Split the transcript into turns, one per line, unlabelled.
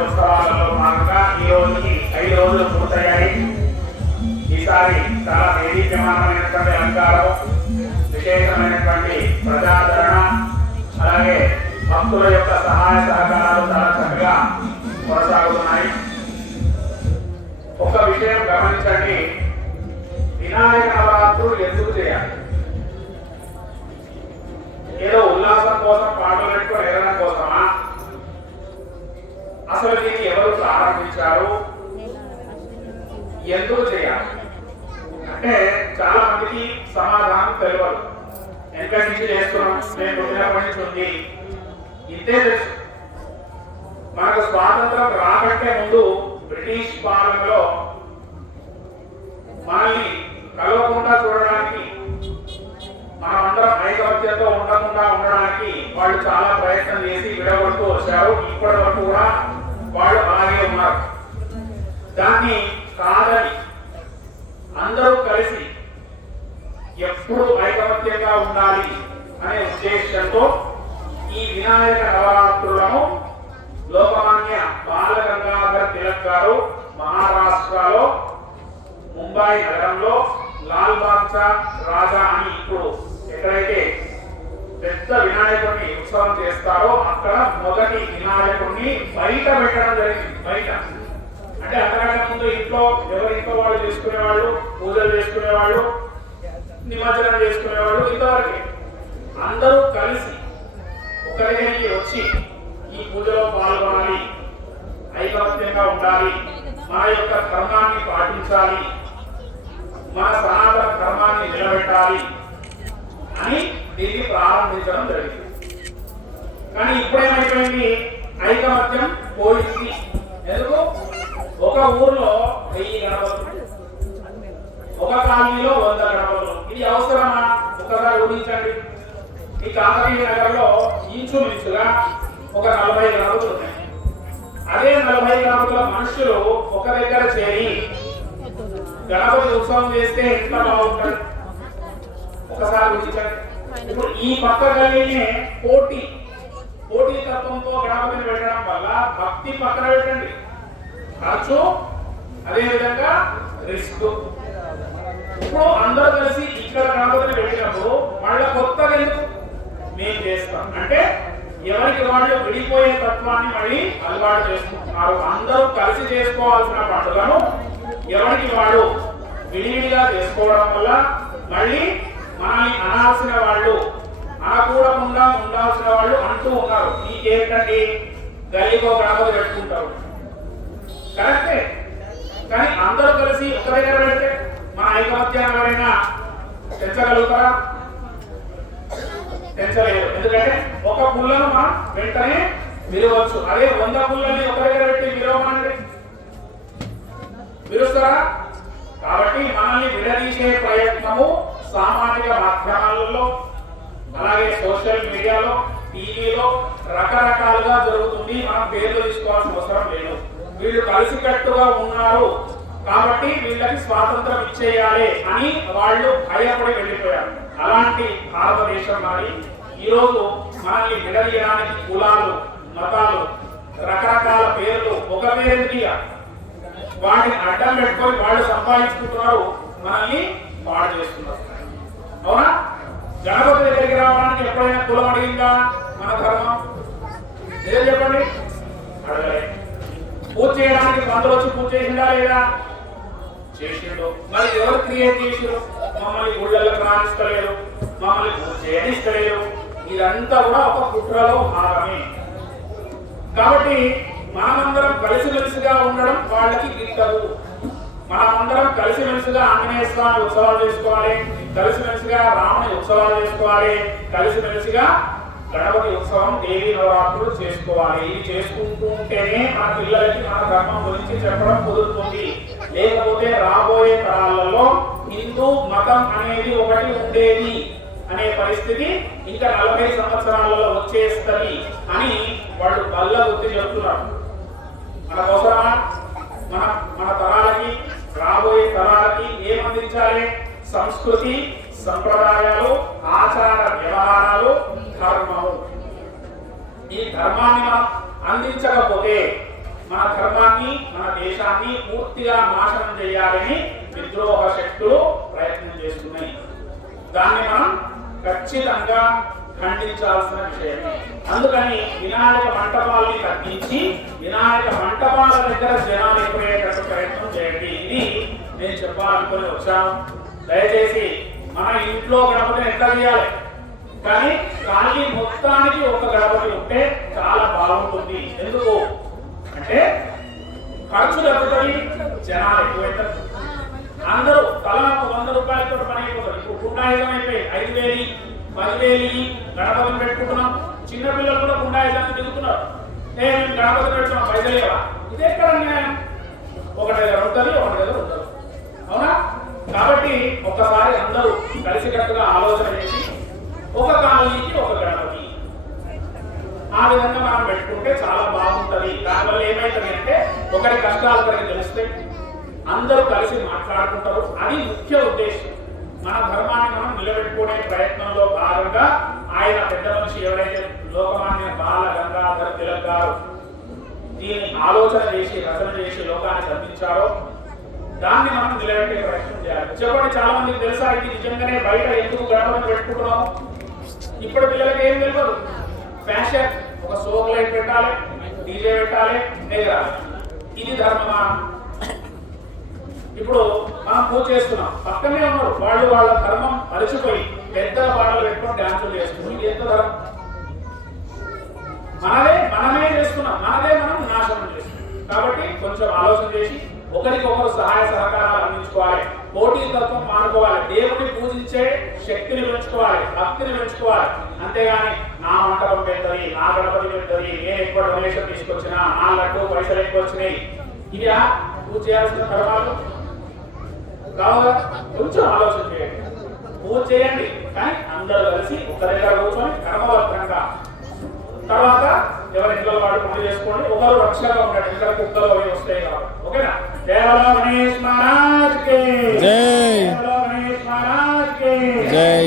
ఉత్సవాలలో భాగంగా ఈ రోజుకి ఐదు రోజులు పూర్తయ్యాయి. ఈసారి చాలా వైవిధ్యమానమైనటువంటి అలంకారం విశేషమైనటువంటి ప్రజాదరణ అలాగే భక్తుల యొక్క సహాయ సహకారాలు చాలా చక్కగా కొనసాగుతున్నాయి. ఒక విషయం గమనించండి వినాయక నవరాత్రులు ఎందుకు చేయాలి? ఏదో ఉల్లాసం కోసం పాటలు పెట్టుకొని ఎగరడం కోసమా? ప్రారంభించారు ఎందుకు చేయాలి? అంటే చాలా మందికి సమాధానం తెలియదు వెనక నుంచి చేస్తున్నాం నేను పుట్టినప్పటి నుంచి ఉంది ఇంతే తెలుసు. మనకు స్వాతంత్రం రాబట్టే ముందు బ్రిటిష్ పాలనలో మనల్ని కలవకుండా చూడడానికి మనమందరం ఐకమత్యంతో ఉండకుండా ఉండడానికి వాళ్ళు చాలా ప్రయత్నం చేసి విడగొడుతూ వచ్చారు. ఇప్పటి వరకు కూడా వాళ్ళు అలాగే ఉన్నారు. దాన్ని కాదని అందరూ కలిసి ఎప్పుడు ఐకమత్యంగా ఉండాలి అనే ఉద్దేశంతో ఈ వినాయక నవరాత్రులను లోకమాన్య బాలగంగాధర్ తిలక్ గారు మహారాష్ట్రలో ముంబై నగరంలో లాల్ బాద్షా రాజా అని ఇప్పుడు ఎక్కడైతే పెద్ద వినాయకుడిని ఉత్సవం చేస్తారో అక్కడ మొదటి వినాయకుడిని బయట పెట్టడం జరిగింది బయట. అంటే అంతకంటే ముందు ఇంట్లో ఎవరి ఇంట్లో వాళ్ళు చేసుకునేవాళ్ళు పూజలు చేసుకునేవాళ్ళు నిమజ్జనం చేసుకునేవాళ్ళు ఇంతవరకే. అందరూ కలిసి ఒకరికి వచ్చి ఈ పూజలో పాల్గొనాలి ఐకమత్యంగా ఉండాలి మన యొక్క ధర్మాన్ని పాటించాలి మన సనాతన ధర్మాన్ని నిలబెట్టాలి అని దీన్ని ప్రారంభించడం జరిగింది. కానీ ఇప్పుడేమైపోయింది? ఐకమత్యం పోయింది. ఎందుకు? ఒక ఊర్లో వెయ్యి గణపతులు ఒక కాలనీలో వంద గణపతులు ఇది అవసరమా? ఒకసారి ఊహించండి. ఈ కాకతీయ నగరంలో ఇంచుమించుగా ఒక నలభై గణపతులు ఉన్నాయి. అదే నలభై గణపతుల మనుషులు ఒక దగ్గర చేరి గణపతి ఉత్సవం చేస్తే ఎంత బాగుంటుంది? ఒకసారి ఊహించండి. ఇప్పుడు ఈ పక్క గల్లీనే పోటీ. పోటీ తత్వంతో గణపతిని పెట్టడం వల్ల భక్తి పక్కన పెట్టండి. ఖర్చు అదే విధంగా రిస్క్. ఇప్పుడు అందరూ కలిసి ఇక్కడ గణపతిని పెట్టినప్పుడు మళ్ళీ కొత్తగా ఎందుకు? మేము చేస్తాం. అంటే ఎవరికి వాళ్ళు విడిపోయే తత్వాన్ని మళ్ళీ అలవాటు చేసుకుంటున్నారు. అందరూ కలిసి చేసుకోవాల్సిన పండుగను ఎవరికి వాడు విడివిడిగా చేసుకోవడం వల్ల మళ్ళీ మనల్ని అనాల్సిన వాళ్ళు అనకూడకుండా ఉండాల్సిన వాళ్ళు అంటూ ఉన్నారు. నీకేంటండి గల్లీకో గణపతి పెట్టుకుంటారు. కరెక్టే. కానీ అందరూ కలిసి ఒక దగ్గర పెడితే మన ఐకమత్యాన్ని ఎవరైనా తెచ్చగలుగుతారా? ఎందుకంటే ఒక పుల్లను మనం వెంటనే విరవచ్చు అదే వంద పుల్లని ఒక దగ్గర పెట్టి విరవమండి విరుస్తారా? కాబట్టి మనల్ని విడదీసే ప్రయత్నము సామాజిక మాధ్యమాలలో అలాగే సోషల్ మీడియాలో టీవీలో రకరకాలుగా జరుగుతుంది. మనం పేర్లు తీసుకోవాల్సిన అవసరం వీళ్ళు కలిసికట్టుగా ఉన్నారు. కాబట్టి వీళ్ళకి స్వాతంత్రం ఇచ్చేయాలి అని వాళ్ళు భయపడి వెళ్ళిపోయారు. అలాంటి భారతదేశం మరి ఈరోజు మనల్ని విడదీయడానికి కులాలు మతాలు రకరకాల పేర్లు ఒక పేరు వాటిని అడ్డం పెట్టుకొని వాళ్ళు సంపాదించుకుంటున్నారు మనల్ని పాడు చేస్తున్నారు. అవునా? గణపతి దగ్గరికి రావడానికి ఎప్పుడైనా కులం అడిగిందా మన ధర్మం? ఏం చెప్పండి? పూజ చేయడానికి వచ్చి పూజ చేసిందా లేదా? చేసిండు. మరి ఎవరు క్రియేట్ చేసారు మమ్మల్ని గుళ్ళలకు రాణిస్తలేరు మమ్మల్ని పూజ చేయనిస్తలేరు. ఇదంతా కూడా ఒక కుట్రలో భాగమే. కాబట్టి మనమందరం కలిసిమెలిసిగా ఉండడం వాళ్ళకి గిట్టదు. మనమందరం కలిసిమెలిసిగా ఆంజనేయ స్వామి ఉత్సవాలు చేసుకోవాలి కలిసిమెలిసిగా రాముని ఉత్సవాలు చేసుకోవాలి కలిసిమెలిసిగా గణపతి ఉత్సవం దేవి నవరాత్రులు చేసుకోవాలి. ఇది చేసుకుంటూ ఉంటేనే మన పిల్లలకి మన ధర్మం గురించి చెప్పడం కుదురుతుంది. లేకపోతే రాబోయే తరాలలో హిందూ మతం అనేది ఒకటి ఉండేది అనే పరిస్థితి ఇంకా నలభై సంవత్సరాలలో వచ్చేస్తుంది అని వాళ్ళు బల్ల గుర్తి చెప్తున్నారు. మన అవసరమా మన మన తరాలకి రాబోయే తరాలకి ఏమందించాలి? సంస్కృతి సంప్రదాయాలు ఆచార వ్యవహారాలు ధర్మము ఈ ధర్మాన్ని మనం అందించకపోతే మన ధర్మాన్ని మన దేశాన్ని పూర్తిగా నాశనం చేయాలని విద్రోహ శక్తులు ప్రయత్నం చేస్తున్నాయి దాన్ని మనం ఖచ్చితంగా ఖండించాల్సిన విషయం అందుకని వినాయక మంటపాలని తగ్గించి వినాయక మంటపాల దగ్గర జనాలు ఎక్కువయ్యేటట్టు ప్రయత్నం చేయండి. ఇది నేను చెప్పాలనుకుని వచ్చాను దయచేసి మన ఇంట్లో గణపతిని ఎట్లా చేయాలి కానీ ఖాళీ మొత్తానికి ఒక గణపతి ఉంటే చాలా బాగుంటుంది. ఎందుకు? అంటే ఖర్చు తగ్గుతుంది జనాలు ఎక్కువైతే అందరూ తలా వంద రూపాయలతో పని అయిపోతారు. ఇప్పుడు గుండాయుధం అయిపోయి ఐదు వేలు పదివేలు గణపతిని పెట్టుకుంటున్నాం. చిన్నపిల్లలు కూడా గుండాయుధాన్ని దిగుతున్నారు నేను గణపతి పెడుతున్నాం పైదలేవా లేవా? ఇది ఎక్కడ న్యాయం ఒకటి దగ్గర ఉంటుంది ఒకటి దగ్గర ఉంటుంది అవునా? కాబట్టి ఒక్కసారి అందరూ కలిసికట్టుగా ఆలోచన చేసి ఒక కాలనీకి ఒక గణపతి ఆ విధంగా మనం పెట్టుకుంటే చాలా బాగుంటుంది. దానివల్ల ఏమైతుంది అంటే ఒకరి కష్టాలు ఒకరికి తెలుస్తాయి. అందరూ కలిసి మాట్లాడుకుంటారు. అది ముఖ్య ఉద్దేశం. మన ధర్మాన్ని మనం నిలబెట్టుకునే ప్రయత్నంలో భాగంగా ఆయన పెద్ద మనిషి ఎవరైతే లోకమాన్య బాల గంగాధర తిలక్ గారు దీన్ని ఆలోచన చేసి రచన చేసి లోకాన్ని అందించారో దాన్ని మనం నిలబెట్టే ప్రయత్నం చేయాలి. చెప్పండి చాలా మందికి తెలుసా? ఇది నిజంగానే బయట ఎందుకు గణపతి పెట్టుకున్నాం ఇప్పుడు పిల్లలకి ఏం తెలియదు. ఫ్యాషన్ ఒక సోక్ లైట్ పెట్టాలి డీజే పెట్టాలి నెగరాలి. ఇది ధర్మమా? పూజ చేస్తున్నాం. పక్కనే ఉన్నారు. వాళ్ళు వాళ్ళ ధర్మం మరిచిపోయి పెద్ద పాటలు పెట్టుకొని డ్యాన్సులు చేస్తున్నారు. ఎంత ధర్మం? మనదే మనమే చేస్తున్నాం. మనదే మనం నాశనం చేస్తున్నాం. కాబట్టి కొంచెం ఆలోచన చేసి ఒకరికొకరు సహాయ సహకారాలు అందించుకోవాలి. పోటీ తత్వం మానుకోవాలి. దేవుడిని పూజించే శక్తిని పెంచుకోవాలి. భక్తిని పెంచుకోవాలి. అంతేగాని నా మంటపం పెద్దది నా గణపతి పెద్దది నేను ఎక్కువ డొనేషన్ తీసుకొచ్చినా నా లడ్డు పైసలు ఎక్కువ వచ్చినాయి. ఇది పూజ చేయాల్సిన ధర్మాలు కావాలా? కొంచెం ఆలోచన చేయండి. పూజ చేయండి. కానీ అందరూ కలిసి ఒక దగ్గర కూర్చొని క్రమబద్ధంగా. తర్వాత ఎవరి ఇంట్లో వాడు పనులు చేసుకోండి. ఒకరు రక్షగా ఉండండి. ఇక్కడ కుక్కలు అవి వస్తాయి కాబట్టి. ఓకేనా? దేవలో గణేష్ మహారాజ్ కే!
జై!
దేవలో గణేష్ మహారాజ్ కే! జై!